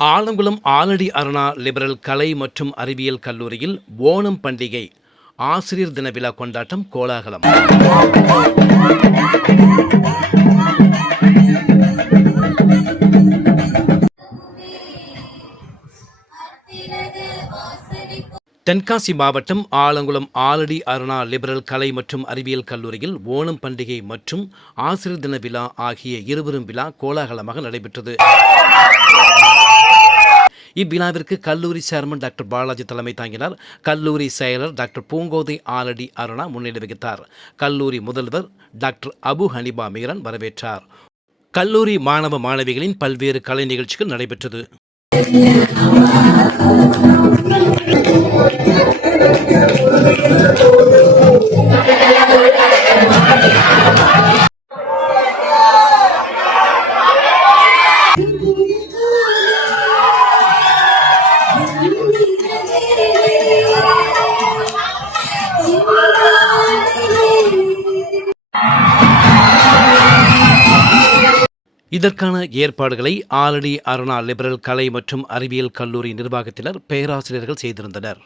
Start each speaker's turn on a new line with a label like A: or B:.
A: Alangulam Aladi Aruna liberal கலை மற்றும் அறிவியல் கல்லூரியில் ஓணம் பண்டிகை ஆசிரியர் தின விழா கொண்டாட்டம் கோலாகலம். தென்காசி மாவட்டம் ஆலங்குளம் ஆலடி அருணா லிபரல் கலை மற்றும் அறிவியல் கல்லூரியில் ஓணம் பண்டிகை மற்றும் ஆசிரியர் தின விழா ஆகிய இருவரும் விழா கோலாகலமாக நடைபெற்றது. இவ்விழாவிற்கு கல்லூரி சேர்மன் டாக்டர் பாலாஜி தலைமை தாங்கினார். கல்லூரி செயலர் டாக்டர் பூங்கோதை ஆலடி அருணா முன்னிலை வகித்தார். கல்லூரி முதல்வர் டாக்டர் அபு ஹனிபா மீரன் வரவேற்றார். கல்லூரி மாணவ மாணவிகளின் பல்வேறு கலை நிகழ்ச்சிகள் நடைபெற்றது. இதற்கான ஏற்பாடுகளை ஆலடி அருணா லிபரல் கலை மற்றும் அறிவியல் கல்லூரி நிர்வாகத்தினர் பேராசிரியர்கள் செய்திருந்தனர்.